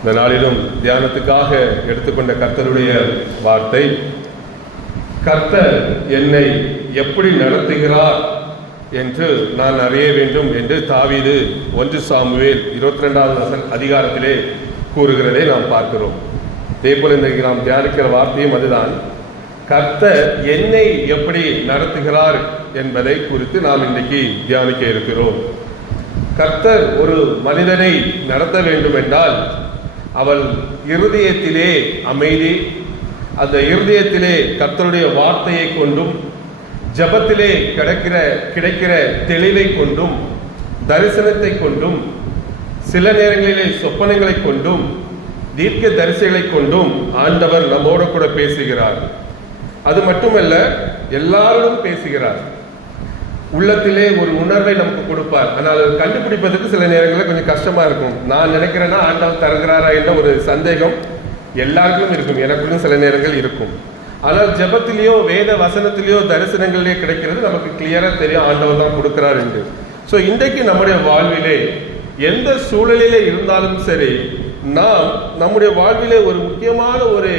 இந்த நாளிலும் தியானத்துக்காக எடுத்துக்கொண்ட கர்த்தருடைய வார்த்தை, கர்த்தர் என்னை எப்படி நடத்துகிறார் என்று நான் அறிய வேண்டும் என்று தாவீது 1 சாமுவேல் 22வது அதிகாரத்திலே கூறுகிறதை நாம் பார்க்கிறோம். இதேபோல் இன்றைக்கு நாம் தியானிக்கிற வார்த்தையும் அதுதான். கர்த்தர் என்னை எப்படி நடத்துகிறார் என்பதை குறித்து நாம் இன்றைக்கு தியானிக்க இருக்கிறோம். கர்த்தர் ஒரு மனிதனை நடத்த வேண்டும் என்றால் அவள் இருதயத்திலே அமைதி, அந்த இருதயத்திலே கர்த்தருடைய வார்த்தையை கொண்டும் ஜபத்திலே கிடைக்கிற தெளிவை கொண்டும் தரிசனத்தை கொண்டும் சில நேரங்களிலே சொப்பனங்களை கொண்டும் தீர்க்க தரிசைகளை கொண்டும் ஆண்டவர் நம்மோடு கூட பேசுகிறார். அது மட்டுமல்ல, எல்லாரும் பேசுகிறார். உள்ளத்திலே ஒரு உணர்வை நமக்கு கொடுப்பார். ஆனால் கண்டுபிடிப்பதற்கு சில நேரங்களில் கொஞ்சம் கஷ்டமா இருக்கும். நான் நினைக்கிறேன்னா ஆண்டவர் தருகிறாரா என்ற ஒரு சந்தேகம் எல்லாருக்கும் இருக்கும், எனக்குள்ளும் சில நேரங்கள் இருக்கும். ஆனால் ஜெபத்திலேயோ வேத வசனத்திலேயோ தரிசனங்களிலேயே கிடைக்கிறது நமக்கு கிளியரா தெரியும், ஆண்டவர் தான் கொடுக்கிறார் என்று. ஸோ இன்றைக்கு நம்முடைய வாழ்விலே எந்த சூழலிலே இருந்தாலும் சரி, நாம் நம்முடைய வாழ்விலே ஒரு முக்கியமான ஒரு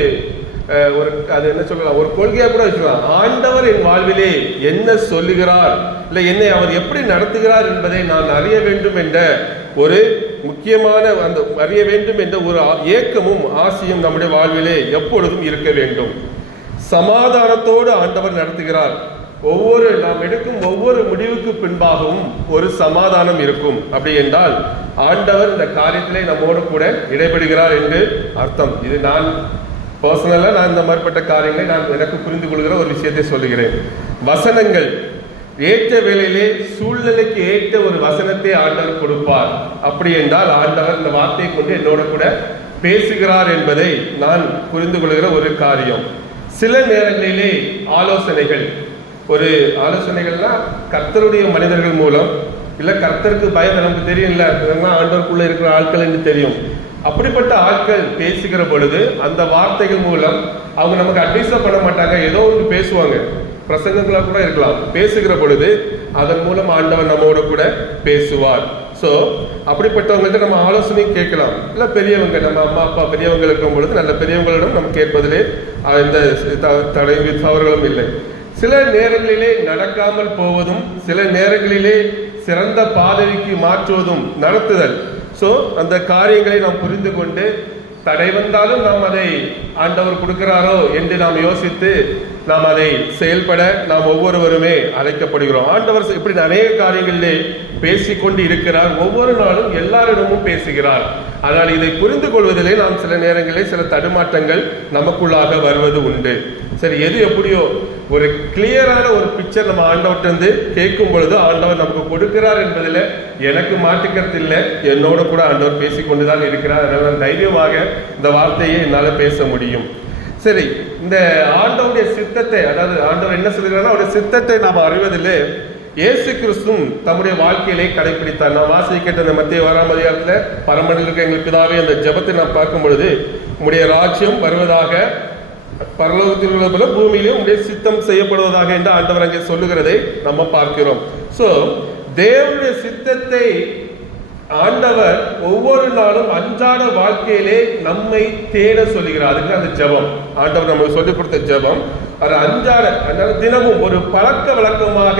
அது என்ன சொல்லலாம், ஒரு கொள்கையா கூட வச்சுக்கலாம். ஆண்டவர் என் வாழ்விலே என்ன சொல்லுகிறார், இல்லை என்னை அவர் எப்படி நடத்துகிறார் என்பதை நான் அறிய வேண்டும் என்ற ஒரு முக்கியமான அந்த அறிய வேண்டும் என்ற ஒரு ஏக்கமும் ஆசையும் நம்முடைய வாழ்விலே எப்பொழுதும் இருக்க வேண்டும். சமாதானத்தோடு ஆண்டவர் நடத்துகிறார். நாம் எடுக்கும் ஒவ்வொரு முடிவுக்கு பின்பாகவும் ஒரு சமாதானம் இருக்கும். அப்படி என்றால் ஆண்டவர் இந்த காரியத்திலே நம்மோடு கூட இடைபடுகிறார் என்று அர்த்தம். இது நான் பர்சனலா நான் இந்த மாதிரிப்பட்ட காரியங்களை நான் எனக்கு புரிந்து கொள்கிற ஒரு விஷயத்தை சொல்லுகிறேன். வசனங்கள் ஏற்ற வேளையிலே சூழ்நிலைக்கு ஏற்ற ஒரு வசனத்தை ஆண்டவர் கொடுப்பார். அப்படி என்றால் ஆண்டவர் இந்த வார்த்தையை கொண்டு என்னோட கூட பேசுகிறார் என்பதை நான் புரிந்து கொள்கிற ஒரு காரியம். சில நேரங்களிலே ஆலோசனைகள்னா கர்த்தருடைய மனிதர்கள் மூலம், இல்ல கர்த்தருக்கு பயந்து நமக்கு தெரியும், இல்ல ஆண்டவருக்குள்ள இருக்கிற ஆட்கள் என்று தெரியும். அப்படிப்பட்ட ஆட்கள் பேசுகிற பொழுது அந்த வார்த்தைகள் மூலம் அவங்க நமக்கு அட்வைஸா பண்ண மாட்டாங்க, ஏதோ ஒன்று பேசுவாங்க, பிரசங்கங்களா கூட இருக்கலாம். பேசுகிற பொழுது அதன் மூலம் ஆண்டவர் நம்மோட கூட பேசுவார். ஸோ அப்படிப்பட்டவங்கள்ட்ட நம்ம ஆலோசனை கேட்கலாம். இல்லை பெரியவங்க, நம்ம அம்மா அப்பா பெரியவங்க இருக்கும் பொழுது நல்ல பெரியவங்களிடம் நம்ம கேட்பதிலே எந்த தவறுகளும் இல்லை. சில நேரங்களிலே நடக்காமல் போவதும் சில நேரங்களிலே சிறந்த பாதைக்கு மாற்றுவதும் நடத்துதல். ஸோ அந்த காரியங்களை நாம் புரிந்து கொண்டு தடை வந்தாலும் நாம் அதை ஆண்டவர் கொடுக்கிறாரோ என்று நாம் யோசித்து நாம் அதை செயல்பட நாம் ஒவ்வொருவருமே அழைக்கப்படுகிறோம். ஆண்டவர் இப்படி அநேக காரியங்களிலே பேசிக்கொண்டு இருக்கிறார். ஒவ்வொரு நாளும் எல்லாரிடமும் பேசுகிறார். ஆனால் இதை புரிந்து கொள்வதிலே நாம் சில நேரங்களில் சில தடுமாற்றங்கள் நமக்குள்ளாக வருவது உண்டு. சரி, எது எப்படியோ ஒரு கிளியரான ஒரு பிக்சர் நம்ம ஆண்டவர்கிட்ட கேட்கும் பொழுது ஆண்டவர் நமக்கு கொடுக்கிறார் என்பதில் எனக்கு மாற்றுக்கிறது இல்லை. என்னோட கூட ஆண்டவர் பேசிக்கொண்டுதான் இருக்கிறார். அதனால தைரியமாக இந்த வார்த்தையை என்னால் பேச முடியும். சரி, இந்த ஆண்டவருடைய சித்தத்தை, அதாவது ஆண்டவர் என்ன சொல்கிறாருன்னா அவருடைய சித்தத்தை நாம் அறிவதில்லை. இயேசு கிறிஸ்துவும் தம்முடைய வாழ்க்கையிலே கடைபிடித்தார். நான் வாசிக்கிட்ட மத்திய 6ஆம் அதிகாரத்தில் பரமண்டல இருக்க எங்கள் பிதாவே அந்த ஜெபத்தை நாம் பார்க்கும் பொழுது, உம்முடைய ராஜ்யம் வருவதாக, பரலோகத்தில் உள்ள போல பூமியிலும் உடைய சித்தம் செய்யப்படுவதாக என்று ஆண்டவர் அங்கே சொல்லுகிறதை நம்ம பார்க்கிறோம். ஸோ தேவனுடைய சித்தத்தை ஆண்டவர் ஒவ்வொரு நாளும் அன்றாட வாழ்க்கையிலே நம்மை தேட சொல்லுகிறார். அதுக்கு அந்த ஜெபம் ஆண்டவர் நமக்கு சொல்லிக் கொடுத்த ஜெபம். அது அன்றாட, அதனால தினமும் ஒரு பழக்க வழக்கமாக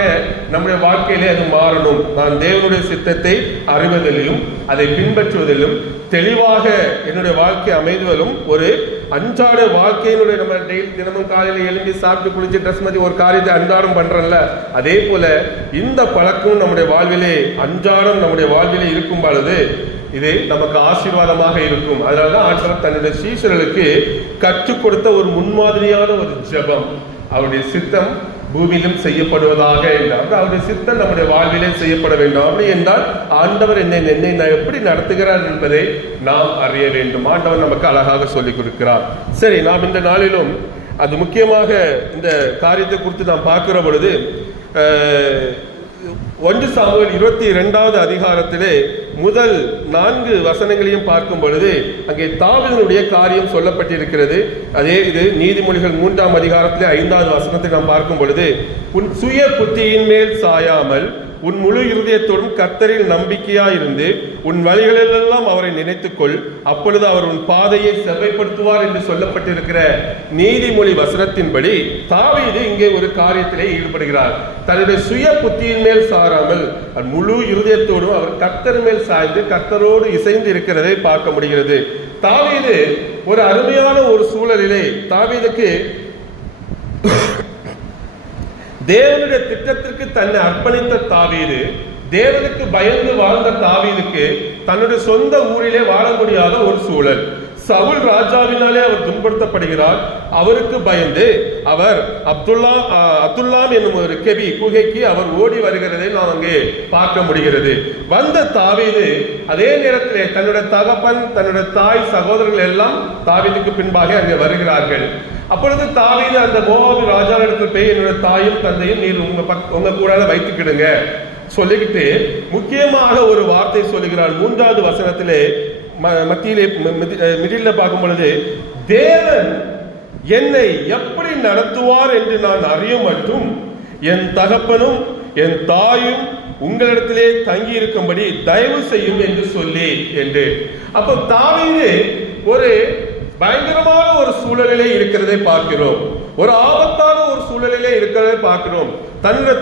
நம்முடைய வாழ்க்கையிலே அது மாறணும். நான் தேவனுடைய சித்தத்தை அறிவதிலும் அதை பின்பற்றுவதிலும் தெளிவாக என்னுடைய வாழ்க்கை அமைவதிலும் ஒரு அன்றாட வாழ்க்கையினுடைய நம்ம தினமும் காலையில் எழும்பி சாப்பிட்டு குளிச்சு ட்ரெஸ் மாதிரி ஒரு காரியத்தை அன்றாடம் பண்றோம்ல, அதே போல இந்த பழக்கம் நம்முடைய வாழ்விலே அன்றாடம் நம்முடைய வாழ்விலே இருக்கும் பொழுது இது நமக்கு ஆசீர்வாதமாக இருக்கும். அதனாலதான் ஆண்டவர் தன்னுடைய சீஷர்களுக்கு கற்றுக் கொடுத்த ஒரு முன்மாதிரியான ஒரு ஜெபம், அவருடைய சித்தம் பூமியிலும் செய்யப்படுவதாக என்றால் அவருடைய சித்தம் நம்முடைய வாழ்விலே செய்யப்பட வேண்டும். அப்படி என்றால் ஆண்டவர் என்னை எப்படி நடத்துகிறார் என்பதை நாம் அறிய வேண்டும். ஆண்டவர் நமக்கு அழகாக சொல்லிக் கொடுக்கிறார். சரி, நாம் இந்த நாளிலும் அது முக்கியமாக இந்த காரியத்தை குறித்து நாம் பார்க்கிற பொழுது 1 சாமுவேல் 22வது அதிகாரத்திலே முதல் 4 வசனங்களையும் பார்க்கும் பொழுது அங்கே தாவீதுடைய காரியம் சொல்லப்பட்டிருக்கிறது. அதே இது நீதிமொழிகள் 3ஆம் அதிகாரத்திலே 5வது வசனத்தை நாம் பார்க்கும் பொழுது, உன் சுய புத்தியின் மேல் சாயாமல் உன் முழு இருதயத்தோடும் கர்த்தரில் நம்பிக்கையாயிருந்து உன் வழிகளிலெல்லாம் அவரை நினைத்துக்கொள், அப்பொழுது அவர் உன் பாதையை செவ்வைப்படுத்துவார் என்று சொல்லப்பட்டிருக்கிற நீதிமொழி வசனத்தின்படி தாவீது இங்கே ஒரு காரியத்திலே ஈடுபடுகிறார். தன்னுடைய சுய புத்தியின் மேல் சாராமல் முழு இருதயத்தோடும் அவர் கர்த்தர் மேல் சாய்ந்து கர்த்தரோடு இசைந்து இருக்கிறதை பார்க்க முடிகிறது. தாவீது ஒரு அருமையான ஒரு சூழலிலே, தாவீதுக்கு தேவனுடைய திட்டத்திற்கு தன்னை அர்ப்பணித்த தாவீது, தேவனுக்கு பயந்து வாழ்ந்த தாவீதுக்கு தன்னுடைய சொந்த ஊரிலே வாழ முடியாத ஒரு சூழல். சவுல் ராஜாவினாலே அவர் துன்படுத்தப்படுகிறார். அவருக்கு பயந்து அவர் அப்துல்லாம் என்னும் ஒரு கெபி குகைக்கு அவர் ஓடி வருகிறதை நாம் அங்கே பார்க்க முடிகிறது. வந்த தாவீது அதே நேரத்திலே தன்னுடைய தகப்பன், தன்னுடைய தாய், சகோதரர்கள் எல்லாம் தாவீதுக்கு பின்பாக அங்கே வருகிறார்கள். அப்பொழுது தாவீது அந்த மோவாபு ராஜாவிடத்தில் போய் என்னோட தாயும் தந்தையும் நீர் உங்க கூட வைத்துக்கிடுங்க சொல்லிக்கிட்டு முக்கியமாக ஒரு வார்த்தை சொல்லுகிறார். 3வது வசனத்திலே மத்தியிலே மிடில் பார்க்கும் பொழுது, தேவன் என்னை எப்படி நடத்துவார் என்று நான் அறியும் மட்டும் என் தகப்பனும் என் தாயும் உங்களிடத்திலே தங்கி இருக்கும்படி தயவு செய்யும் என்று சொல்லி என்று. அப்போ தாவீது ஒரு பயங்கரமான ஒரு சூழலிலே இருக்கிறதை பார்க்கிறோம். ஒரு ஆபத்தான ஒரு சூழலிலே இருக்கிறதை பார்க்கிறோம். தன்னுடைய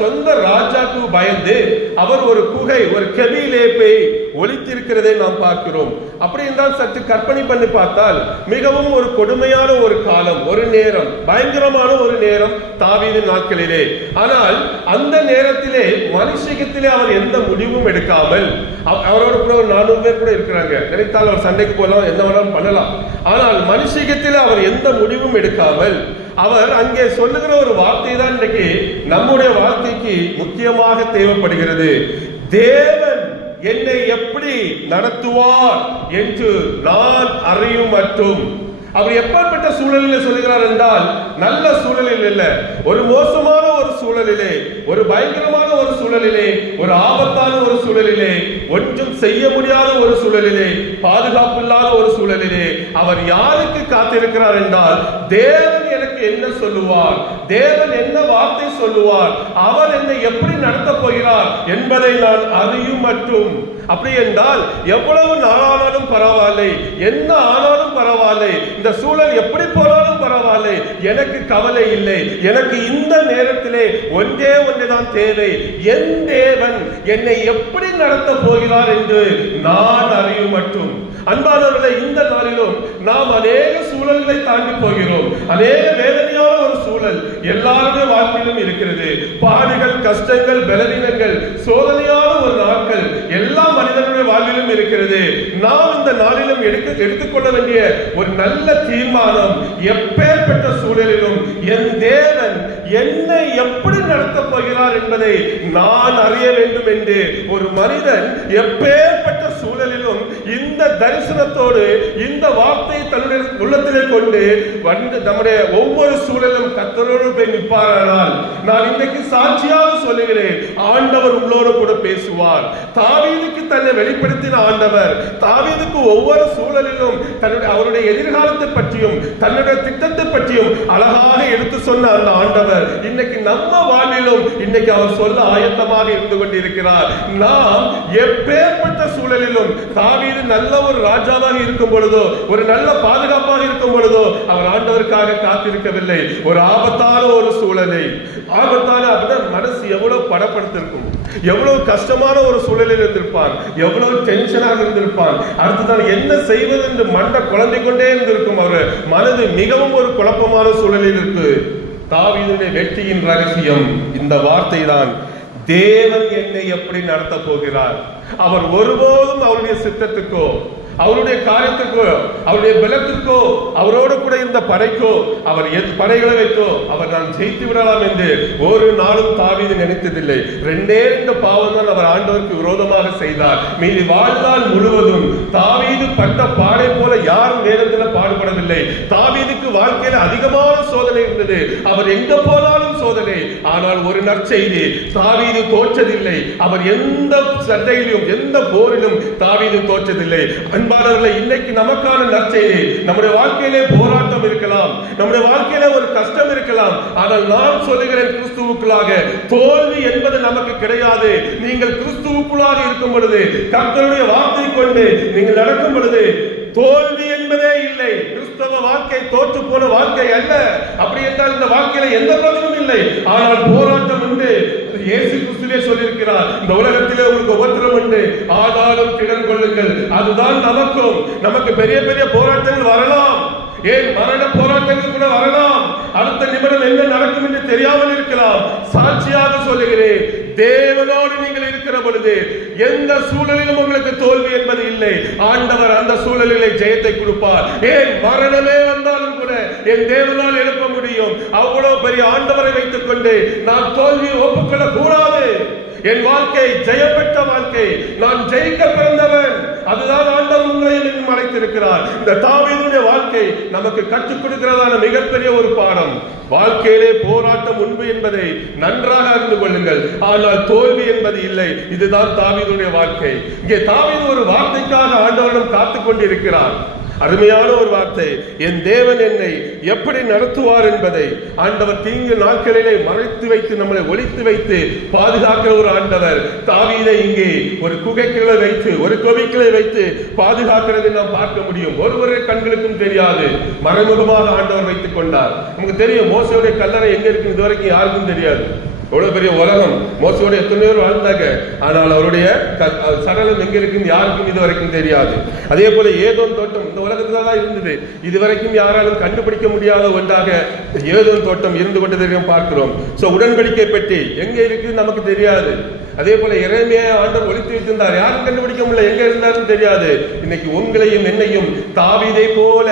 சொந்த ராஜாக்கு பயந்து அவர் ஒரு குகை, ஒரு கெபியிலே போய் ஒளித்திருக்கிறதை நாம் பார்க்கிறோம். அப்படி என்றால் சற்று கற்பனை பண்ணி பார்த்தால் மிகவும் ஒரு கொடுமையான ஒரு காலம், ஒரு நேரம், பயங்கரமான ஒரு நேரம் தாவீது நாட்களிலே. ஆனால் அந்த நேரத்திலே மனுஷிகத்திலே அவர் எந்த முடிவும் எடுக்காமல், அவரோட கூட ஒரு 400 பேர் கூட இருக்கிறாங்க, நினைத்தால் அவர் சண்டைக்கு போகலாம், என்ன வேணாலும் பண்ணலாம். ஆனால் மனுஷிகத்திலே அவர் எந்த முடிவும் எடுக்காமல் அவர் அங்கே சொல்லுகிற ஒரு வார்த்தை தான் இன்றைக்கு நம்முடைய வாழ்க்கைக்கு முக்கியமாக தேவைப்படுகிறது. தேவன் என்னை எப்படி நடத்துவார் என்று நான் அறியும் மட்டும். அவர் எப்பேற்பட்ட சூழலில் சொல்லுகிறார் என்றால், நல்ல சூழலில் இல்லை, ஒரு மோசமான ஒரு சூழலிலே, ஒரு பயங்கரமான ஒரு சூழலிலே, ஒரு ஆபத்தான ஒரு சூழலிலே, ஒன்றும் செய்ய முடியாத ஒரு சூழலிலே, பாதுகாப்பு இல்லாத ஒரு சூழலிலே அவர் யாருக்கு காத்திருக்கிறார் என்றால், தேவன் எனக்கு என்ன சொல்லுவார், தேவன் என்ன வார்த்தை சொல்லுவார், அவர் என்னை எப்படி நடத்த போகிறார் என்பதை நான் அறியும் மட்டும். அப்படி என்றால் எவ்வளவு நாளானாலும் பரவாயில்லை, என்ன ஆனாலும் பரவாயில்லை, இந்த சூழல் எப்படி போனாலும் பரவாயில்லை, எனக்கு கவலை இல்லை. எனக்கு இந்த நேரத்திலே ஒன்றே ஒன்றுதான் தேவை, என் தேவன் என்னை எப்படி நடத்த போகிறார் என்று நான் அறியும் மட்டும். அன்பானவர்களே, இந்த நாளிலும் நாம் அநேக சூழல்களை தாண்டி போகிறோம். அநேக வேதனையான ஒரு சூழல் எல்லாருடைய வாழ்க்கையிலும் இருக்கிறது. பாடுகள், கஷ்டங்கள், பலவீனங்கள், சோதனையான ஒரு நாட்கள் எல்லா மனிதனுடைய வாழ்விலும் இருக்கிறது. நாம் இந்த நாளிலும் எடுத்துக்கொள்ள வேண்டிய ஒரு நல்ல தீர்மானம், எப்பேற்பட்ட சூழலிலும் என் தேவன் என்னை எப்படி நடத்த போகிறார் என்பதை நான் அறிய வேண்டும் என்று ஒரு மனிதன் எப்பேற்பட்ட சூழலிலும் இந்த தரிசனத்தோடு இந்த வார்த்தை தன்னுடைய உள்ளத்திலே கொண்டு வந்து நம்முடைய ஒவ்வொரு சூழலும் கர்த்தரோடு போய் நிற்பாரானால், நான் இன்றைக்கு சாட்சியாக சொல்லுகிறேன், ஆண்டவர் உங்களோடு கூட பேசுவார். தாவீதுக்கு தன்னை வெளிப்படுத்தின ஆண்டவர், தாவீதுக்கு ஒவ்வொரு சூழலிலும் அவருடைய எதிர்காலத்தை பற்றியும் தன்னுடைய திட்டத்தை பற்றியும் அழகாக எடுத்து சொன்ன அந்த ஆண்டவர் இன்னைக்கு நம்ம வாழ்விலும் இன்னைக்கு அவர் சொல்ல ஆயத்தமாக இருந்து கொண்டிருக்கிறார். நாம் எப்பேற்பட்ட சூழலிலும் தாவீது நல்ல ஒரு ராஜாவாக இருக்கும் பொழுதோ, ஒரு நல்ல பாதுகாப்பாக இருக்கும் பொழுதோ அவர் ஆண்டவருக்காக காத்திருக்கவில்லை. ஒரு ஆபத்தான ஒரு சூழலை, ஆபத்தான மனசு எவ்வளவு படப்படுத்திருக்கும், எவ்வளவு கஷ்டமான ஒரு சூழலில் இருந்திருப்பான், எவ்வளவு டென்ஷனாக இருந்திருப்பான், அடுத்ததான் என்ன செய்வது என்று மண்டை குழந்தை கொண்டே இருந்திருக்கும். அவர் மனது மிகவும் ஒரு குழப்பமான சூழலில் இருக்கு. தாவீதுடைய வெற்றியின் ரகசியம் இந்த வார்த்தை தான், தேவன் என்னை எப்படி நடத்த போகிறார். அவர் ஒருபோதும் அவருடைய சித்தத்துக்கோ, அவருடைய காரியத்துக்கோ, அவருடைய பலத்திற்கோ, அவரோடு கூட இந்த படைக்கோ, அவர் படைகளை வைத்தோ அவர் நான் ஜெயித்து விடலாம் என்று ஒரு நாளும் தாவீது நினைத்ததில்லை. ரெண்டே ரெண்டு பாவம் தான் அவர் ஆண்டவருக்கு விரோதமாக செய்தார். மீதி வாழ்நாள் முழுவதும் தாவீது பட்ட பாடை போல யாரும் வேதத்தில் பாடுபடவில்லை. தாவீதுக்கு வாழ்க்கையில் அதிகமான சோதனை இருந்தது, அவர் எங்க போனாலும் சோதனை. ஆனால் ஒரு நற்செய்தி, தாவீது தோற்றதில்லை. அவர் எந்த சண்டையிலும் எந்த போரிலும் தாவீது தாவீதும் தோற்றதில்லை. அன்பானவர்களை, இன்னைக்கு நமக்கான நற்செய்தி, நம்முடைய வாழ்க்கையிலே போராட்டம் இருக்கலாம், நம்முடைய வாழ்க்கையிலே ஒரு கஷ்டம் இருக்கலாம். ஆனால் நான் சொல்லுகிறேன், கிறிஸ்துவுக்குள்ளாக தோல்வி என்பது நமக்கு கிடையாது. நீங்கள் கிறிஸ்துவுக்குள்ளாக இருக்கும் பொழுது, கர்த்தருடைய வார்த்தை கொண்டு நீங்கள் நடக்கும் பொழுது தோல்வி என்பதே இல்லை. கிறிஸ்தவ வாழ்க்கை தோற்று போன வாழ்க்கை அல்ல. அப்படி என்றால் இந்த வாழ்க்கையில எந்த பிரச்சனையும் இல்லை, ஆனால் போராட்டம் உண்டு. இயேசு கிறிஸ்துவே சொல்லியிருக்கிறார், இந்த உலகத்திலே உங்களுக்கு உபத்திரம் உண்டு, ஆனாலும் திடன் கொள்ளுங்கள். அதுதான் நமக்கு பெரிய பெரிய போராட்டங்கள் வரலாம், ஏன் மரண போராட்டங்கள் கூட வரலாம். அடுத்த நிமிடம் என்ன நடக்கும் என்று தெரியாமல் இருக்கலாம். சாட்சியாக சொல்லுகிறேன், தேவனோடு நீங்கள் இருக்கிற பொழுது எந்த சூழலிலும் உங்களுக்கு தோல்வி என்பது இல்லை. ஆண்டவர் அந்த சூழலிலே ஜெயத்தை கொடுப்பார். ஏன் மரணமே வந்தாலும் கூட என் தேவனால் எழுப்ப முடியும். அவ்வளவு பெரிய ஆண்டவரை வைத்துக் கொண்டு நான் தோல்வியை ஒப்புக்கொள்ள கூடாது. என் வாழ்க்கை ஜெயம் பெற்ற வாழ்க்கை, நான் ஜெயிக்க பிறந்தவன். அதுதான் ஆண்டவர் உங்களையும் அழைத்திருக்கிறார். இந்த தாவீதுடைய வாழ்க்கை நமக்கு கற்றுக் கொடுக்கிறதான மிகப்பெரிய ஒரு பாடம். வாழ்க்கையிலே போராட்டம் உண்டு என்பதை நன்றாக அறிந்து கொள்ளுங்கள், ஆனால் தோல்வி என்பது இல்லை. இதுதான் தாவீதுடைய வாழ்க்கை. இங்கே தாவீது ஒரு வார்த்தைக்காக ஆண்டவரிடம் காத்துக் கொண்டிருக்கிறார். அருமையான ஒரு வார்த்தை, என் தேவன் என்னை எப்படி நடத்துவார் என்பதை. ஆண்டவர் தீங்கு நாட்களிலே மறைத்து வைத்து நம்மளை ஒளித்து வைத்து பாதுகாக்கிற ஒரு ஆண்டவர். தாவீதை இங்கே ஒரு குகைக்குள்ளே வைத்து, ஒரு கோவிக்குள்ளே வைத்து பாதுகாக்கிறதை நாம் பார்க்க முடியும். ஒருவரே கண்களுக்கும் தெரியாது, மறைமுகமாக ஆண்டவர் வைத்துக் கொண்டார். நமக்கு தெரியும், மோசேயுடைய கல்லறை எங்க இருக்கு இதுவரைக்கும் யாருக்கும் தெரியாது. எவ்வளவு பெரிய உலகம், மோசையோட எத்தனை பேர் வாழ்ந்தாங்க, ஆனால் அவருடைய சடலம் எங்க இருக்குன்னு யாருக்கும் இதுவரைக்கும் தெரியாது. அதே போல ஏதோன் தோட்டம் இந்த உலகத்துல தான் இருந்தது, இதுவரைக்கும் யாராலும் கண்டுபிடிக்க முடியாத ஒன்றாக ஏதோன் தோட்டம் இருந்து கொண்டதையும் பார்க்கிறோம். சோ உடன்படிக்கை பெட்டி எங்க இருக்கு நமக்கு தெரியாது. அதே போல எரேமியா ஆண்டவர் ஒளித்து வைத்திருந்தார், யாரும் கண்டுபிடிக்க முடியல, எங்க இருந்தாலும் தெரியாது. இன்னைக்கு உங்களையும் என்னையும் தாவீதை போல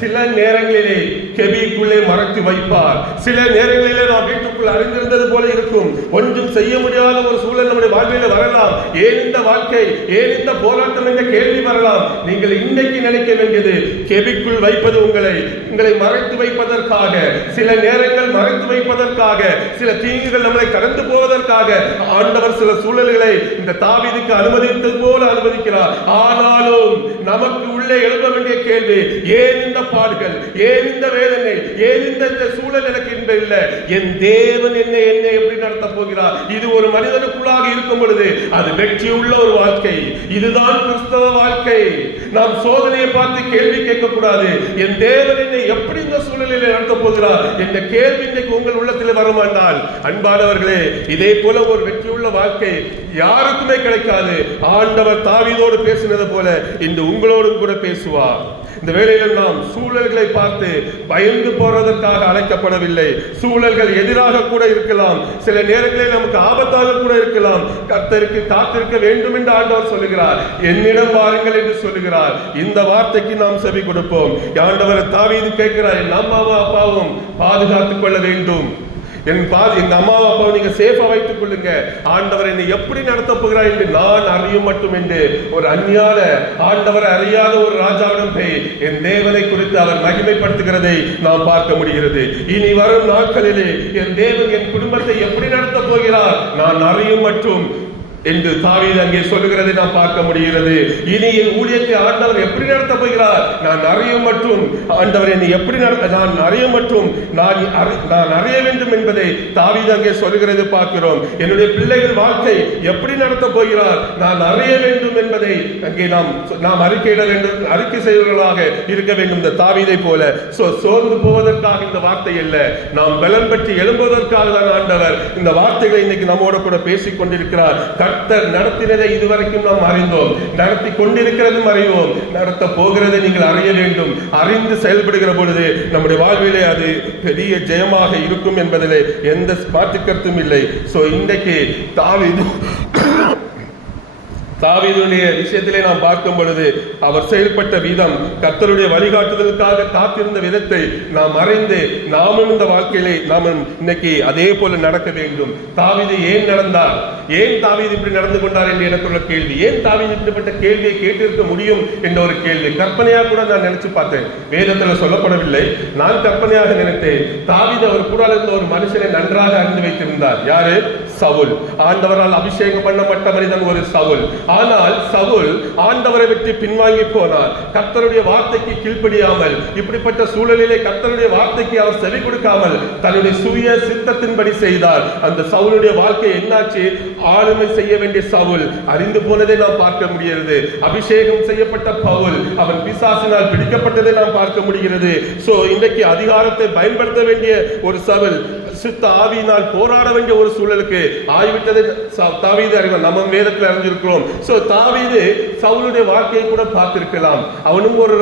சில நேரங்களிலே கெபிக்குள்ளே மறைத்து வைப்பார். சில நேரங்களிலே நாம் வீட்டுக்குள் அறிந்திருந்தது போல இருக்கும், ஒன்றும் செய்ய முடியாத ஒரு சூழல் நம்முடைய வாழ்க்கையில வரலாம். ஏன் இந்த வாழ்க்கை, ஏன் இந்த போராட்டம் என்ற கேள்வி வரலாம். நீங்கள் இன்னைக்கு நினைக்க வேண்டியது, கெபிக்குள் வைப்பது உங்களை மறைத்து வைப்பதற்காக, சில நேரங்கள் மறைத்து வைப்பதற்காக, சில தீங்குகள் நம்மளை கடந்து போவதற்காக ஆண்டவர் சில சூழல்களை இந்த தாவீதுக்கு அனுமதித்தது போல அனுமதிக்கிறார். ஆனாலும் நமக்கு உள்ளே எழுத வேண்டிய கேள்வி, ஏன் இந்த பாடுகள், ஏன் இந்த வேதனை, ஏன் இந்த சூழல் எனக்கு இன்று இல்லை? என் தேவன் என்னை எப்படி நடத்த போகிறார்? இது ஒரு மனிதனுக்குள்ளாக இருக்கும் பொழுது அது வெற்றி உள்ள ஒரு வாழ்க்கை. இதுதான் கிறிஸ்தவ வாழ்க்கை. நாம் சோதனையை பார்த்து கேள்வி கேட்க கூடாது. என் தேவன் என்னை எப்படி இந்த சூழலில் நடத்த போகிறார் என்ற கேள்வி இன்றைக்கு உங்கள் உள்ளத்தில் வருமானால், அன்பானவர்களே, இதே போல ஒரு வெற்றியுள்ள வாழ்க்கை யாருக்குமே கிடைக்காது. ஆண்டவர் தாவீதோடு பேசினது போல இன்று உங்களோடும் கூட பேசுவார். இந்த வேளையில் நாம் சூழல்களை பார்த்து பயந்து போறதற்காக அழைக்கப்படவில்லை. சூழல்கள் எதிராக கூட இருக்கலாம், சில நேரங்களில் நமக்கு ஆபத்தாக கூட இருக்கலாம். கர்த்தருக்கு காத்திருக்க வேண்டும் என்று ஆண்டவர் சொல்லுகிறார். என்னிடம் வாருங்கள் என்று சொல்லுகிறார். இந்த வார்த்தைக்கு நாம் செவி கொடுப்போம். ஆண்டவர் தாவீது கேட்கிறார், என் அம்மாவும் அப்பாவும் பாதுகாத்துக் கொள்ள வேண்டும், எங்க அம்மாவை அப்பாவை நீங்க சேஃபா வைத்துக் கொள்ளுங்க. ஆண்டவர் என்னை எப்படி நடத்த போகிறார் என்று நான் அறியும் மட்டும் என்று ஒரு அந்நியான ஆண்டவர் அறியாத ஒரு ராஜாவிடம் போய் என் தேவனை குறித்து அவர் மகிமைப்படுத்துகிறதை நாம் பார்க்க முடிகிறது. இனி வரும் நாட்களிலே என் தேவன் என் குடும்பத்தை எப்படி நடத்த போகிறார் நான் அறியும் மட்டும் என்று தாவீது அங்கே சொல்லுகிறதை நாம் பார்க்க முடிகிறது. இனி என் ஊழியத்தை ஆண்டவர் எப்படி நடத்த போகிறார் நான் அறியும் மட்டும், ஆண்டவர் என்னை எப்படி நான் அறியும் மட்டும் நான் அறிய வேண்டும் என்பதை தாவீது அங்கே சொல்லுகிறது பார்க்கிறோம். என்னுடைய பிள்ளைகள் வாழ்க்கை எப்படி நடத்த போகிறார் நான் அறிய வேண்டும் என்பதை அங்கே நாம் அறிக்கையிட வேண்டும், அறிக்கை செய்வர்களாக இருக்க வேண்டும். இந்த தாவீதை போல சோர்ந்து போவதற்காக இந்த வார்த்தை அல்ல, நாம் பலன் பற்றி எழும்புவதற்காக தான் ஆண்டவர் இந்த வார்த்தைகளை இன்னைக்கு நம்மோட கூட பேசிக் கொண்டிருக்கிறார். கர்த்தர் நடத்தினதை இதுவரைக்கும் நாம் அறிந்தோம், நடத்தி கொண்டிருக்கிறதும் அறிவோம், நடத்த போகிறதை நீங்கள் அறிய வேண்டும். அறிந்து செயல்படுகிற பொழுது நம்முடைய வாழ்விலே அது பெரிய ஜெயமாக இருக்கும் என்பதிலே எந்த மாற்று கருத்தும் இல்லை. சோ இன்றைக்கு தாவீதுடைய விஷயத்திலே நாம் பார்க்கும் பொழுது அவர் செயல்பட்ட விதம், கர்த்தருடைய வழிகாட்டுதலுக்காக காத்திருந்த விதத்தை நாம் அறிந்து நாமும் இந்த வாழ்க்கையிலே நாம் இன்னைக்கு அதே போல நடக்க வேண்டும். தாவீது ஏன் நடந்தார், ஏன் தாவீது இப்படி நடந்து கொண்டார் என்று எனக்குள்ள கேள்வி. ஏன் தாவீது இப்படிப்பட்ட கேள்வியை கேட்டிருக்க முடியும் என்ற ஒரு கேள்வி கற்பனையாக கூட நான் நினைச்சு பார்த்தேன். வேதத்தில் சொல்லப்படவில்லை, நான் கற்பனையாக நினைத்தேன். தாவீது அவர் கூட இருந்த ஒரு மனுஷனை நன்றாக அறிந்து வைத்திருந்தார். யாரு? சவுல், ஆண்டவரால் அபிஷேகம் பண்ணப்பட்ட மனிதன் ஒரு சவுல். ஆனால் சவுல் ஆண்டவரை விட்டு பின்வாங்கி போனார். கர்த்தருடைய வார்த்தைக்கு கீழ்ப்படியாமல், இப்படிப்பட்ட சூழலிலே கர்த்தருடைய வார்த்தைக்கு அவர் செவி கொடுக்காமல் தன்னுடைய சுய சித்தத்தின்படி செய்தார். அந்த சவுலுடைய வாழ்க்கை என்னாச்சு? ஆளுமை செய்ய வேண்டிய சவுல் அறிந்து போனதை நாம் பார்க்க முடிகிறது. அபிஷேகம் செய்யப்பட்ட பவுல் அவன் பிசாசினால் பிடிக்கப்பட்டதை நாம் பார்க்க முடிகிறது. சோ இன்றைக்கு அதிகாரத்தை பயன்படுத்த வேண்டிய ஒரு சவுல் சுத்த ஆவியினால் போராட வேண்டிய ஒரு சூழலுக்கு ஆகிவிட்டதை தாவீது அறிவார். நம்ம வேதத்தில் அறிஞ்சிருக்கிறோம். சோ தாவீது சவுலுடைய வாழ்க்கையை கூட பார்த்திருக்கலாம். அவனும் ஒரு